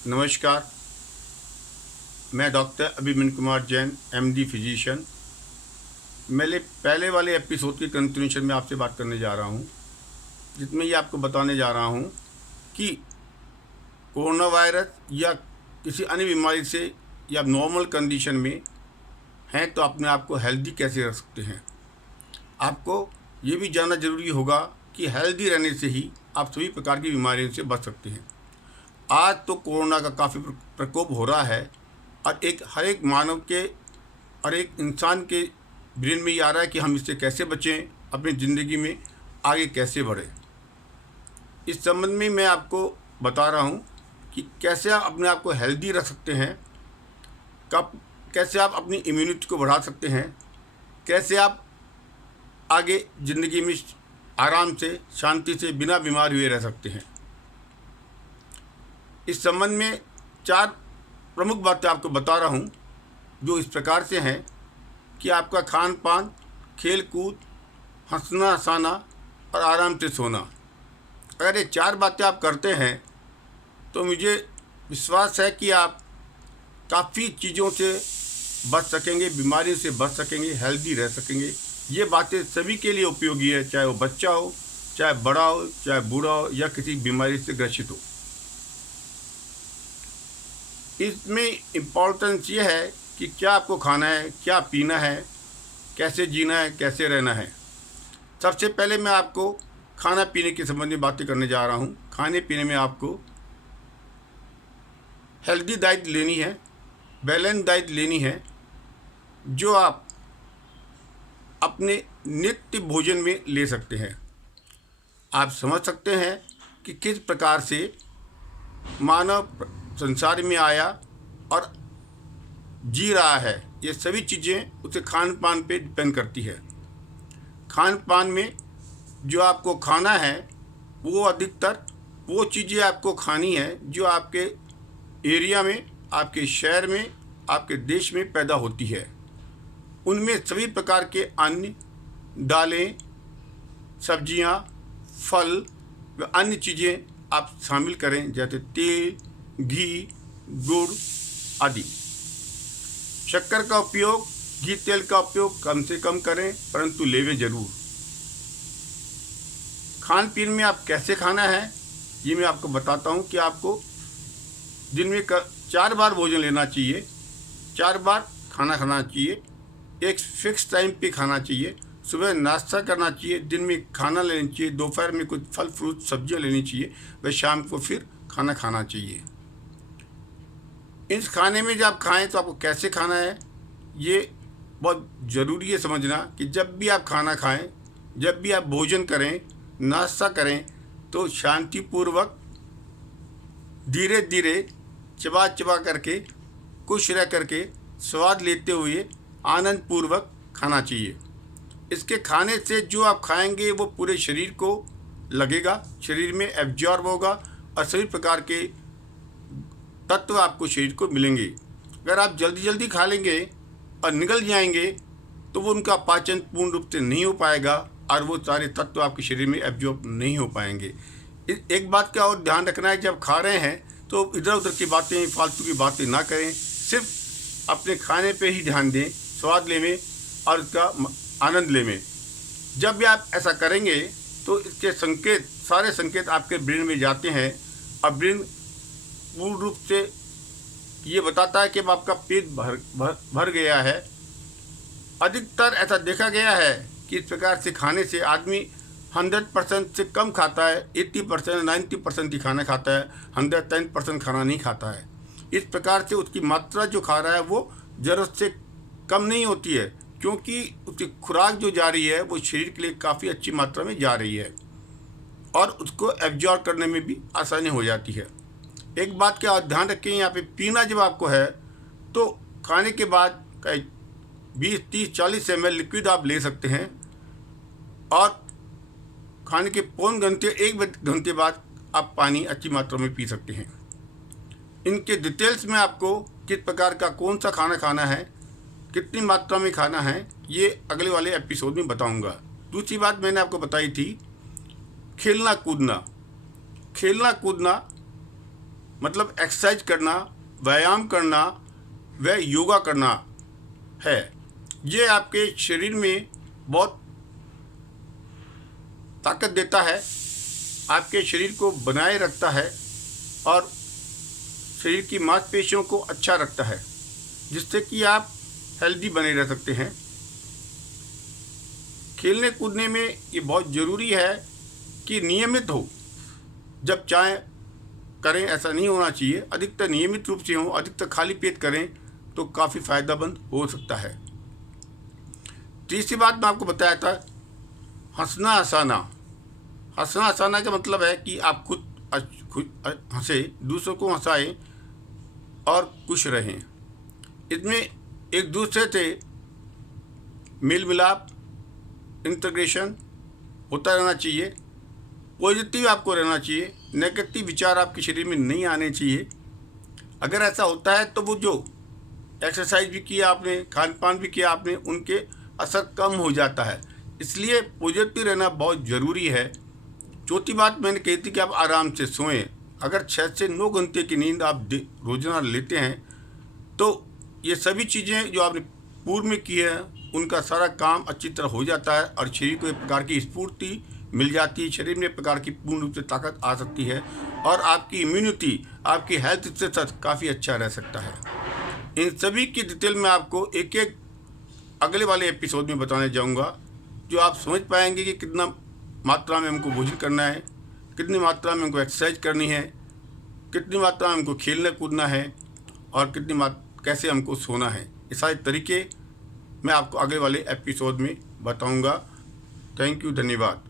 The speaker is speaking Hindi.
नमस्कार। मैं doctor Abhimanyu Kumar Jain, MD physician. मेरे पहले वाले एपिसोड के कंटिन्यूशन में आपसे बात करने जा रहा हूँ, जिसमें ये आपको बताने जा रहा हूँ कि कोरोना वायरस या किसी अन्य बीमारी से या नॉर्मल कंडीशन में हैं तो अपने आप को हेल्दी कैसे रख सकते हैं। आपको ये भी जानना ज़रूरी होगा कि हेल्दी रहने से ही आप सभी प्रकार की बीमारियों से बच सकते हैं। आज तो कोरोना का काफ़ी प्रकोप हो रहा है और हर एक मानव के और एक इंसान के ब्रेन में ये आ रहा है कि हम इससे कैसे बचें, अपनी ज़िंदगी में आगे कैसे बढ़ें। इस संबंध में मैं आपको बता रहा हूँ कि कैसे आप अपने आप को हेल्दी रख सकते हैं, कैसे आप अपनी इम्यूनिटी को बढ़ा सकते हैं, कैसे आप आगे ज़िंदगी में आराम से, शांति से, बिना बीमार हुए रह सकते हैं। इस संबंध में 4 प्रमुख बातें आपको बता रहा हूँ, जो इस प्रकार से हैं कि आपका खान पान, खेल कूद, हंसना हंसाना और आराम से सोना। अगर ये 4 बातें आप करते हैं तो मुझे विश्वास है कि आप काफ़ी चीज़ों से बच सकेंगे, बीमारियों से बच सकेंगे, हेल्दी रह सकेंगे। ये बातें सभी के लिए उपयोगी है, चाहे वो बच्चा हो, चाहे बड़ा हो, चाहे बूढ़ा हो या किसी बीमारी से ग्रसित हो। इसमें इम्पोर्टेंस ये है कि क्या आपको खाना है, क्या पीना है, कैसे जीना है, कैसे रहना है। सबसे पहले मैं आपको खाना पीने के संबंध में बातें करने जा रहा हूँ। खाने पीने में आपको हेल्दी डाइट लेनी है, बैलेंस डाइट लेनी है, जो आप अपने नित्य भोजन में ले सकते हैं। आप समझ सकते हैं कि किस प्रकार से मानव संसार में आया और जी रहा है। ये सभी चीज़ें उसे खान पान पे डिपेंड करती है। खान पान में जो आपको खाना है वो अधिकतर वो चीज़ें आपको खानी है जो आपके एरिया में, आपके शहर में, आपके देश में पैदा होती है। उनमें सभी प्रकार के अन्न, दालें, सब्जियां, फल व अन्य चीज़ें आप शामिल करें, जैसे तेल, घी, गुड़ आदि। शक्कर का उपयोग, घी तेल का उपयोग कम से कम करें, परंतु लेवें जरूर। खान पीन में आप कैसे खाना है ये मैं आपको बताता हूँ कि आपको दिन में 4 बार भोजन लेना चाहिए, 4 बार खाना खाना चाहिए, एक फिक्स टाइम पे खाना चाहिए। सुबह नाश्ता करना चाहिए, दिन में खाना लेना चाहिए, दोपहर में कुछ फल फ्रूट सब्जियां लेनी चाहिए, वह शाम को फिर खाना खाना चाहिए। इस खाने में जब आप खाएं तो आपको कैसे खाना है ये बहुत ज़रूरी है समझना कि जब भी आप खाना खाएं, जब भी आप भोजन करें, नाश्ता करें, तो शांतिपूर्वक धीरे धीरे चबा चबा करके, खुश रह करके, स्वाद लेते हुए आनंद पूर्वक खाना चाहिए। इसके खाने से जो आप खाएंगे वो पूरे शरीर को लगेगा, शरीर में एब्जॉर्ब होगा और सभी प्रकार के तत्व आपको शरीर को मिलेंगे। अगर आप जल्दी जल्दी खा लेंगे और निगल जाएंगे तो वो उनका पाचन पूर्ण रूप से नहीं हो पाएगा और वो सारे तत्व आपके शरीर में एब्जॉर्ब नहीं हो पाएंगे। एक बात का और ध्यान रखना है, जब खा रहे हैं तो इधर उधर की बातें, फालतू की बातें ना करें, सिर्फ अपने खाने पे ही ध्यान दें, स्वाद लेवें और इसका आनंद लेवें। जब भी आप ऐसा करेंगे तो इसके संकेत, सारे संकेत आपके ब्रेन में जाते हैं और ब्रेन पूर्ण रूप से ये बताता है कि अब आपका पेट भर गया है। अधिकतर ऐसा देखा गया है कि इस प्रकार से खाने से आदमी 100% से कम खाता है, 80%, 90% ही खाना खाता है, 110% खाना नहीं खाता है। इस प्रकार से उसकी मात्रा जो खा रहा है वो ज़रूरत से कम नहीं होती है, क्योंकि उसकी खुराक जो जा रही है वो शरीर के लिए काफ़ी अच्छी मात्रा में जा रही है और उसको एब्जॉर्ब करने में भी आसानी हो जाती है। एक बात का ध्यान रखें, यहाँ पे पीना जब आपको है तो खाने के बाद 20, 30, 40 ml लिक्विड आप ले सकते हैं और खाने के पौन घंटे, 1 घंटे बाद आप पानी अच्छी मात्रा में पी सकते हैं। इनके डिटेल्स में आपको किस प्रकार का कौन सा खाना खाना है, कितनी मात्रा में खाना है, ये अगले वाले एपिसोड में बताऊंगा। दूसरी बात मैंने आपको बताई थी, खेलना कूदना। खेलना कूदना मतलब एक्सरसाइज करना, व्यायाम करना व योगा करना है। ये आपके शरीर में बहुत ताकत देता है, आपके शरीर को बनाए रखता है और शरीर की मांसपेशियों को अच्छा रखता है, जिससे कि आप हेल्दी बने रह सकते हैं। खेलने कूदने में ये बहुत ज़रूरी है कि नियमित हो, जब चाहे करें ऐसा नहीं होना चाहिए। अधिकतर नियमित रूप से हो, अधिकतर खाली पेट करें तो काफ़ी फ़ायदेमंद हो सकता है। तीसरी बात मैं आपको बताया था, हंसना हंसाना। हंसना हंसाना का मतलब है कि आप खुद हंसे, दूसरों को हंसाएं और खुश रहें। इसमें एक दूसरे से मेल मिलाप, इंटीग्रेशन होता रहना चाहिए। पॉजिटिव आपको रहना चाहिए, नेगेटिव विचार आपके शरीर में नहीं आने चाहिए। अगर ऐसा होता है तो वो जो एक्सरसाइज भी किया आपने, खान पान भी किया आपने, उनके असर कम हो जाता है। इसलिए पॉजिटिव रहना बहुत ज़रूरी है। चौथी बात मैंने कही थी कि आप आराम से सोएं। अगर 6 से 9 घंटे की नींद आप रोज़ाना लेते हैं तो ये सभी चीज़ें जो आपने पूर्व में की है उनका सारा काम अच्छी तरह हो जाता है और शरीर को एक प्रकार की स्फूर्ति मिल जाती है। शरीर में एक प्रकार की पूर्ण रूप से ताकत आ सकती है और आपकी इम्यूनिटी, आपकी हेल्थ स्टेटस काफ़ी अच्छा रह सकता है। इन सभी की डिटेल में आपको एक एक अगले वाले एपिसोड में बताने जाऊंगा, जो आप समझ पाएंगे कि कितना मात्रा में हमको भोजन करना है, कितनी मात्रा में हमको एक्सरसाइज करनी है, कितनी मात्रा में हमको खेलना कूदना है और कैसे हमको सोना है। ये सारे तरीके मैं आपको अगले वाले एपिसोड में बताऊंगा। थैंक यू, धन्यवाद।